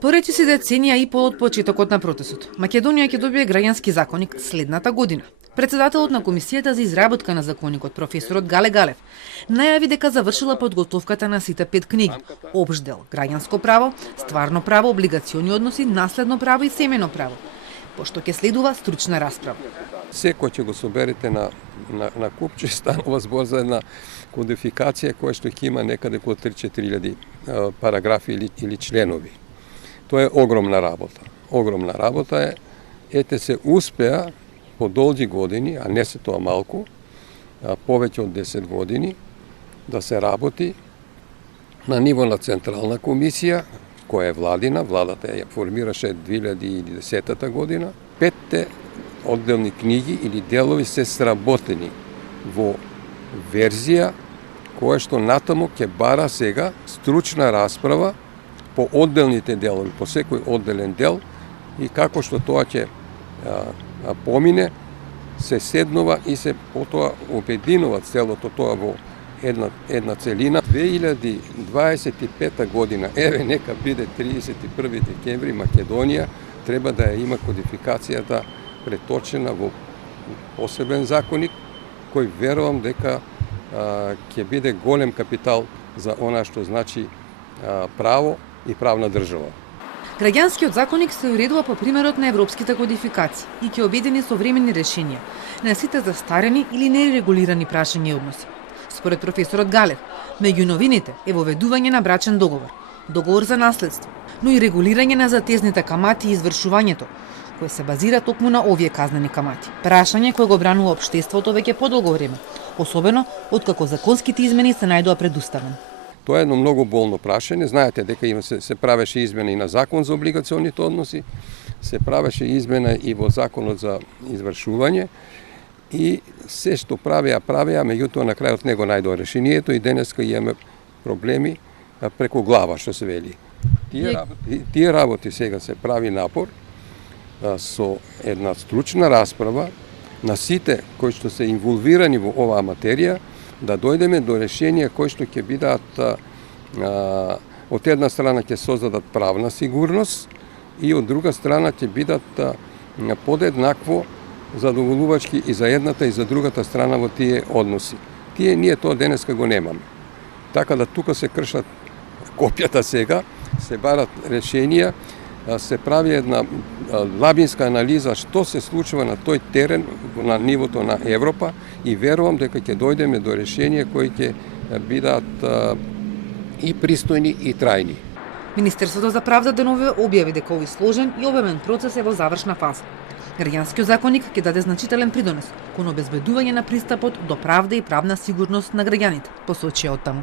Поречи деценија и пол од почетокот на протестот, Македонија ќе добие граѓански законник следната година. Председателот на Комисијата за изработка на законникот, професорот Гале Галев, најави дека завршила подготовката на сите 5 книги: општ дел граѓанско право, стварно право, облигациони односи, наследно право и семејно право, пошто ќе следува стручна расправа. Секој ќе го соберете на купче, станува збор за една кодификација која што ќе има некаде околу 3-4 параграфи или членови. Тоа е огромна работа. Огромна работа е. Ете се успеа по долги години, а не се тоа малку, повеќе од 10 години, да се работи на ниво на Централна комисија, која е владина, владата ја формираше 2010 година. 5 одделни книги или делови се сработени во верзија која што натаму ќе бара сега стручна расправа по одделните делови, по секој одделен дел и како што тоа ќе помине, се седнува и се потоа обединува целото тоа во една целина. 2025 година, еве нека биде 31 декември, Македонија треба да ја има кодификацијата преточена во посебен законник, кој верувам дека ќе биде голем капитал за она што значи право и правна држава. Граѓанскиот законник се уредува по примерот на европските кодификации и ќе обедини современи решенија на сите застарени или нерегулирани прашања и односи. Според професорот Галев, меѓу новините е воведување на брачен договор, договор за наследство, но и регулирање на затезните камати и извршувањето, кои се базира токму на овие казнени камати. Прашање кое го бранува општеството веќе подолго време, особено откако законските измени се најдоа пред уставен. Тоа е едно многу болно прашање. Знаете дека се правеше измена и на закон за облигационите односи, се правеше измена и во законот за извршување и се што правеа, меѓутоа на крајот него најдоа решението и денеска имаме проблеми преку глава, што се вели. Тие работи сега се прави напор со една стручна расправа на сите кои што се инволвирани во оваа материја, да дојдеме до решенија кои што ќе бидат од една страна ќе создадат правна сигурност и од друга страна ќе бидат подеднакво задоволувачки и за едната и за другата страна во тие односи. Ние тоа денеска го немаме. Така да тука се кршат копјата сега, се барат решенија, се прави една лабинска анализа што се случува на тој терен на нивото на Европа и верувам дека ќе дојдеме до решенија кои ќе бидат и пристојни и трајни. Министерството за правда денове објави дека овој сложен и обемен процес е во завршна фаза. Граѓанскиот законник ќе даде значителен придонес кон обезбедување на пристапот до правда и правна сигурност на граѓаните, посочија оттаму.